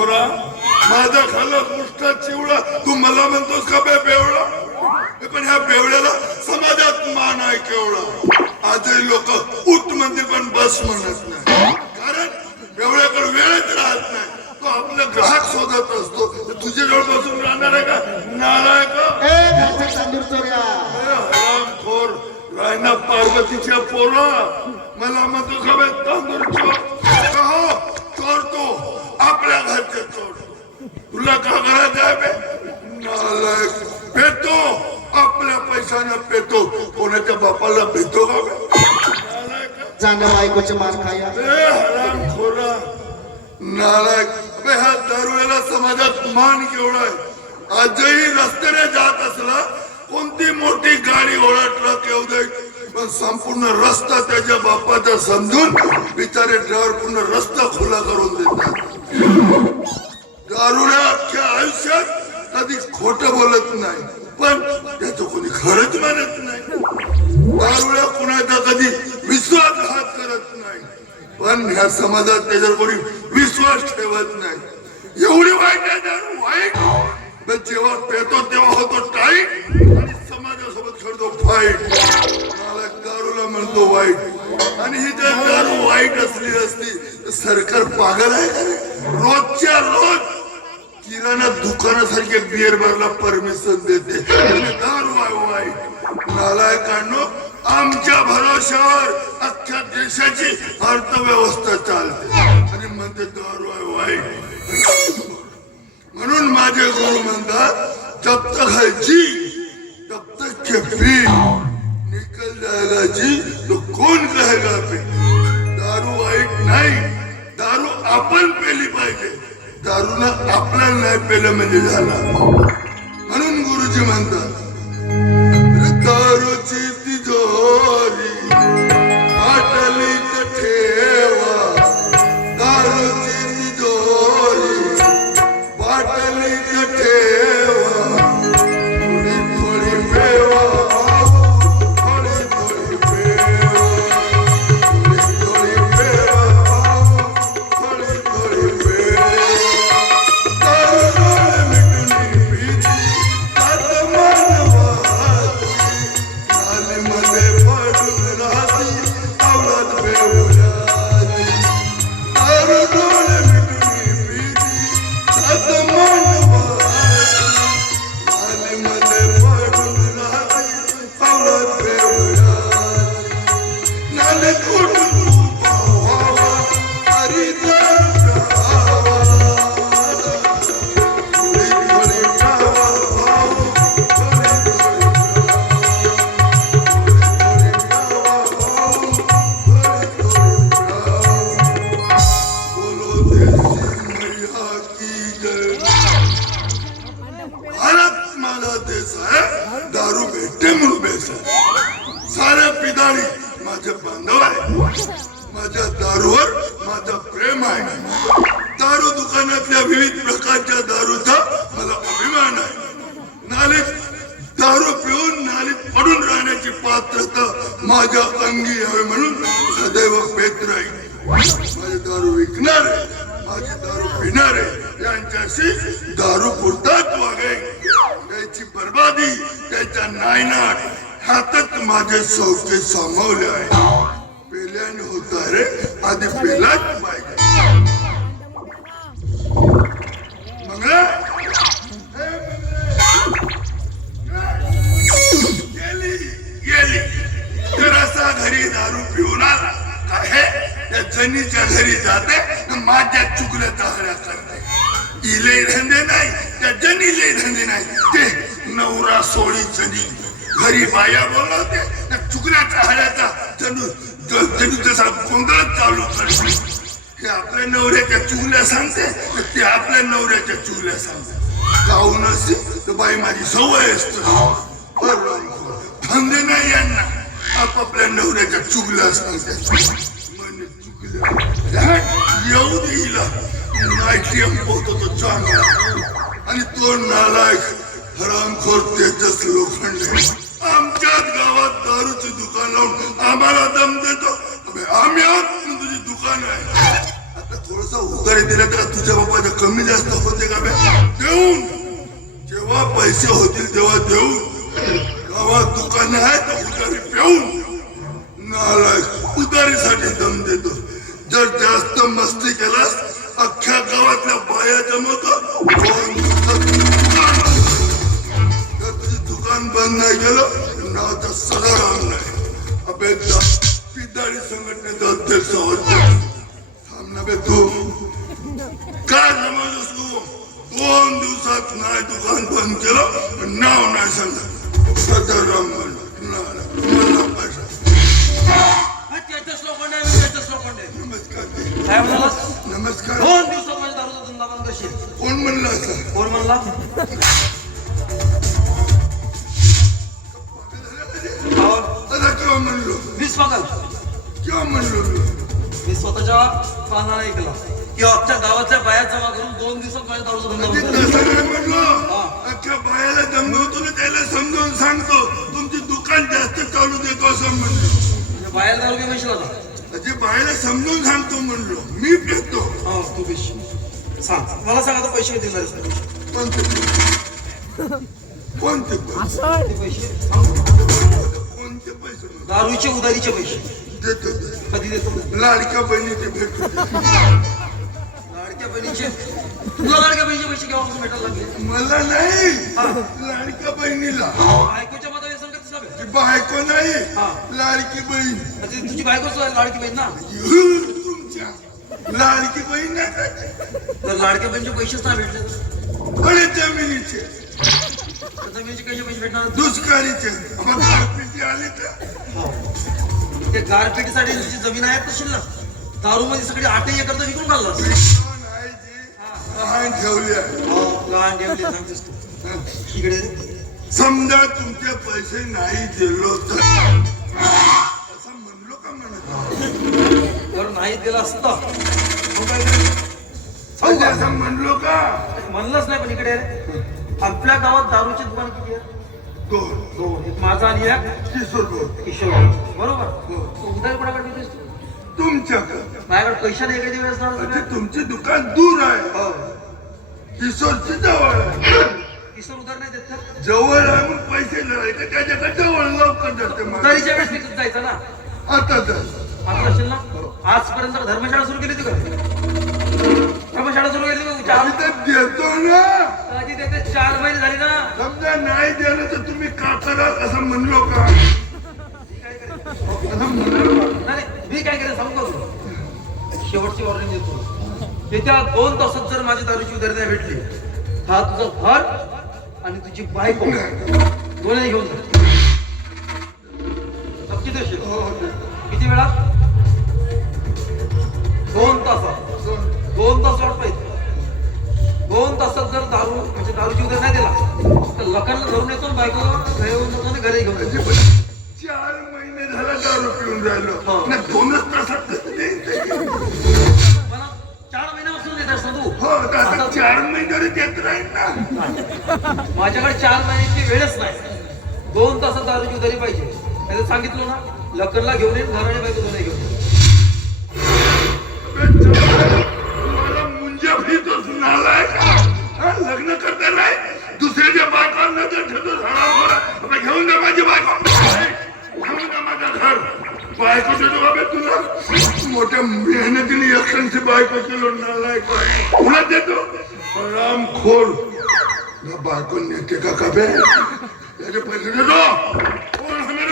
खोरा माझा खाल्ला मुष्टा चिवडा तू मला म्हणतोस का बेवडा पण ह्या बेवड्याला समाजात मान आहे केवढा आजही लोक उठ म्हणते पण बस म्हणत नाही कारण बेवड्याकडे वेळच राहत नाही तो आपले ग्राहक शोधत असतो तुझ्या जवळ बसून राहणार आहे का नालाय का हरामखोर रायना पार्वतीच्या पोरा मला म्हणतो खबे तांदूळ चोर चोर तो आपल्या घरचे चोर तुला का करायचं आहे नालायक पेतो आपल्या पैशाने पेतो कोणाच्या बापाला पेतो का जाणं बायकोचे मार खाया हरामखोरा नालायक अबे ह्या दारुड्याला समाजात मान केवढा आहे आजही रस्त्याने जात असला कोणती मोठी गाडी ओढा ट्रक येऊ दे पण संपूर्ण रस्ता त्याच्या बापाचा समजून बिचारे ड्रायव्हर पूर्ण रस्ता खुला करून देतात दारुड्या अख्ख्या आयुष्यात कधी खोट बोलत नाही पण त्याचं कोणी खरंच मानत नाही दारुड्या कुणाचा कधी विश्वासघात करत नाही पण ह्या समाजात त्याच्यावर कोणी विश्वास ठेवत नाही एवढी वाईट आहे दारू वाईट जेव्हा पेतो तेव्हा होतो टाईट आणि समाजासोबत खेळतो फाईट मला दारूला म्हणतो वाईट आणि ही जर दारू वाईट असली असती तर सरकार पागल आहे का रे रोजच्या रोज किराणा दुकानासारखे बिअर बारला परमिशन देते दारू आहे वाईट नालायकांनो आमच्या भरोशावर अख्ख्या देशाची अर्थव्यवस्था चालते आणि म्हणते दारू आहे वाईट म्हणून माझे गुरु म्हणतात जब तक है जी तब तक के पी निकल जाएगा जी तो कौन कहेगा पे दारू वाईट नाही दारू आपण पेली पाहिजे दारूनं आपल्याला नाही पेलं म्हणजे झाला म्हणून गुरुजी म्हणतात दारूची तिजोरी बाटलीत ठेवा दारूची तिजोरी बाटलीत ठेवा थोडी थोडी पेवा थोडी थोडी पेवा थोडी थोडी पेवा थोडी थोडी पेवा दारू भेटते म्हणून बेस सारे पिदारी माझे बांधव आहे माझ्या दारूवर माझा प्रेम आहे दारू दुकानातल्या विविध प्रकारच्या दारूचा मला अभिमान आहे नालीत दारू पिऊन नालीत पडून राहण्याची पात्रता माझ्या अंगी यावे म्हणून सदैव पेत राहील माझे दारू विकणारे माझी दारू पिणारे यांच्याशी दारू पुरताच वागेल त्याची बर्बादी त्याच्या नायनाट ह्यातच माझे सौख्य सामावले आहे पेल्याने होत रे आधी पेलाच पाहिजे मंगळा गेली गेली तर असा घरी दारू पिऊन आला काय त्या जनीच्या घरी जाते माझ्या चुकल्याचा हऱ्या करते इले धंदे नाही त्या जनीले धंदे नाही ते नवरा सोडी जनी घरी बाया बोलवते त्या चुकल्याच्या हऱ्याचा जणू तसा गोंधळ चालू करते हे आपल्या नवऱ्याच्या चुगल्या सांगते ते आपल्या नवऱ्याच्या चुगल्या सांगते गाऊन असते तर बाई माझी सवय असते धंदे नाही यांना आपापल्या नवऱ्याच्या चुगल्या सांगते येऊ दे हिला नाईटीएम पोहतो तो चांगला आणि तो नालायक हरामखोर तेजस लोखंडे आमच्याच गावात दारूचे दुकान लावून आम्हाला दम देतो आम्ही आहोत तुझी दुकान आहे आता थोडसा उधारी दिला तर तुझ्या बापाचं कमी जास्त बाया जमवतो 2 दिवसात दुकान बंद. जर तुझं दुकान बंद नाही गेलं नाव तर सदाराम नाही. अबे पिदाळी संघटनेचा अध्यक्ष थांब ना बे तू. काय समजस तू? 2 दिवसात नाही दुकान बंद केलं नाव नाही सांगत सदाराम म्हणून मला पैसा. नमस्कार काय म्हणालास? नमस्कार. 2 दिवसात माझ्या दारूचा धंदा बंद करशील? कोण म्हणलं असं? कोण म्हणला? आता केव्हा म्हणलो? मीच पागल. केव्हा म्हणलो मी? मी स्वतःच्या कानाने ऐकलं की अख्ख्या गावातल्या बाया जमा करून 2 दिवसात माझ्या दारूचा धंदा म्हणजे बंद करशील. तसं नाही म्हणलो. अख्ख्या बायाला जमवतो ना त्याला समजावून सांगतो तुमची दुकान जास्त चालू देतो असं म्हणलो. म्हणजे बायाला दारू घे पैसे लागा. म्हणजे बायाला समजावून सांगतो म्हणलो. मी पेतो. हा तू पैसे सांग. मला सांग आता पैसे किती देणार आहेस तू? कोणते कोणते पैसे? किती पैसे सांग. कोणते पैसे दारूचे उधारीचे पैसे देतो? कधी देतो? लाडक्या बहिणीचे भेटतो. लाडक्या बहिणीचे. तुला लाडक्या बहिणीचे पैसे केव्हापासून भेटायला लागले? मला नाही लाडक्या बहिणीला. बायकोच्या मताने संगत नव्हे. ती बायको नाही हा. लाडकी बहीण. म्हणजे तुझी बायकोच लाडकी बहीण ना. तुमच्या लाडकी बहीण नाही का? तर लाडक्या बहिणीचे पैसेच नाही भेटले तर अरे जमिनीचे जमिनीचे कसे पैसे भेटणार? दुष्काळीचे गारपिटी आली तर ते गारपिटीसाठी तुझी जमीन आहे तर शिल्लक दारू मध्ये सगळी 8 एकर तर विकून काढला. लहान ठेवली आहे. लहान ठेवली सांगतेस तू. इकडे समजा तुमचे पैसे नाही दिलो तर असं म्हणलो का म्हणत? जर नाही दिला असता मग काय करायचं? म्हणजे असं म्हणलो का? म्हणलंच नाही. पण इकडे आपल्या गावात दारूची दुकान किती आहे? 2 एक माझा आणि एक किशोर भाऊ. किशोर. बरोबर. उधार कोणाकडे देतेस तू? तुमच्याकडे माझ्याकडे पैसा नाही काही दिवस म्हणजे तुमचे दुकान दूर आहे. किशोरची जवळ आहे. किशोर उधार नाही देत का? जवळ आहे मग पैसे नाही तर त्याच्याकडे जवळ लवकर जाते मला. उधारीच्या वेळेस निघत जायचं ना. आता तर आता असेल ना. आजपर्यंत धर्मशाळा सुरू केली होती का? धर्मशाळा सुरू केली का? आम्ही तर देतो ना. कधी देते? 4 महिने झाले ना. समजा नाही दिलं तर तुम्ही का कराल असं म्हणलो का? असं म्हणलो का? नाही मी काय करेन सांगू का तुला? शेवटची वॉर्निंग देतो. येत्या 2 तासात जर माझी दारूची उधारी नाही भेटली हा तुझं घर आणि तुझी बायको दोन्ही घेऊन जा. नक्की देशील? किती वेळात? 2 तासात. 2 तास वाट पाहिजे. 2 तासात जर दारू म्हणजे दारूची उधारी नाही दिला तर लकांना धरून येतो बायको घरी घेऊन येतो. 4 महिने झाला दारू पिऊन राहिलो ना. 2च तासात कसं देईन ते? मला 4 महिन्यापासून देत असतो तू. हो आता 4 महिने जरी देत राहील ना. माझ्याकडे 4 महिन्याची वेळच नाही. 2 तासात दारूची उधारी पाहिजे. त्याचं सांगितलं ना लखनला घेऊन येईन घराने बायको दोन्ही घेऊन येईन. तुम्हाला मुंजा भीतोच नालाय का? लग्न करता नाही दुसऱ्याच्या बायकांना जर ठेवतो झाडा घेऊन जा माझी बायको. घेऊन जा माझं घर. बायको देतो बाबा तुला. मोठ्या मेहनतीने एकसांची बायको केलो नालाय का? तुला देतो रामखोर. बायको नेते का बे? त्याचे पैसे देतो. कोण हमें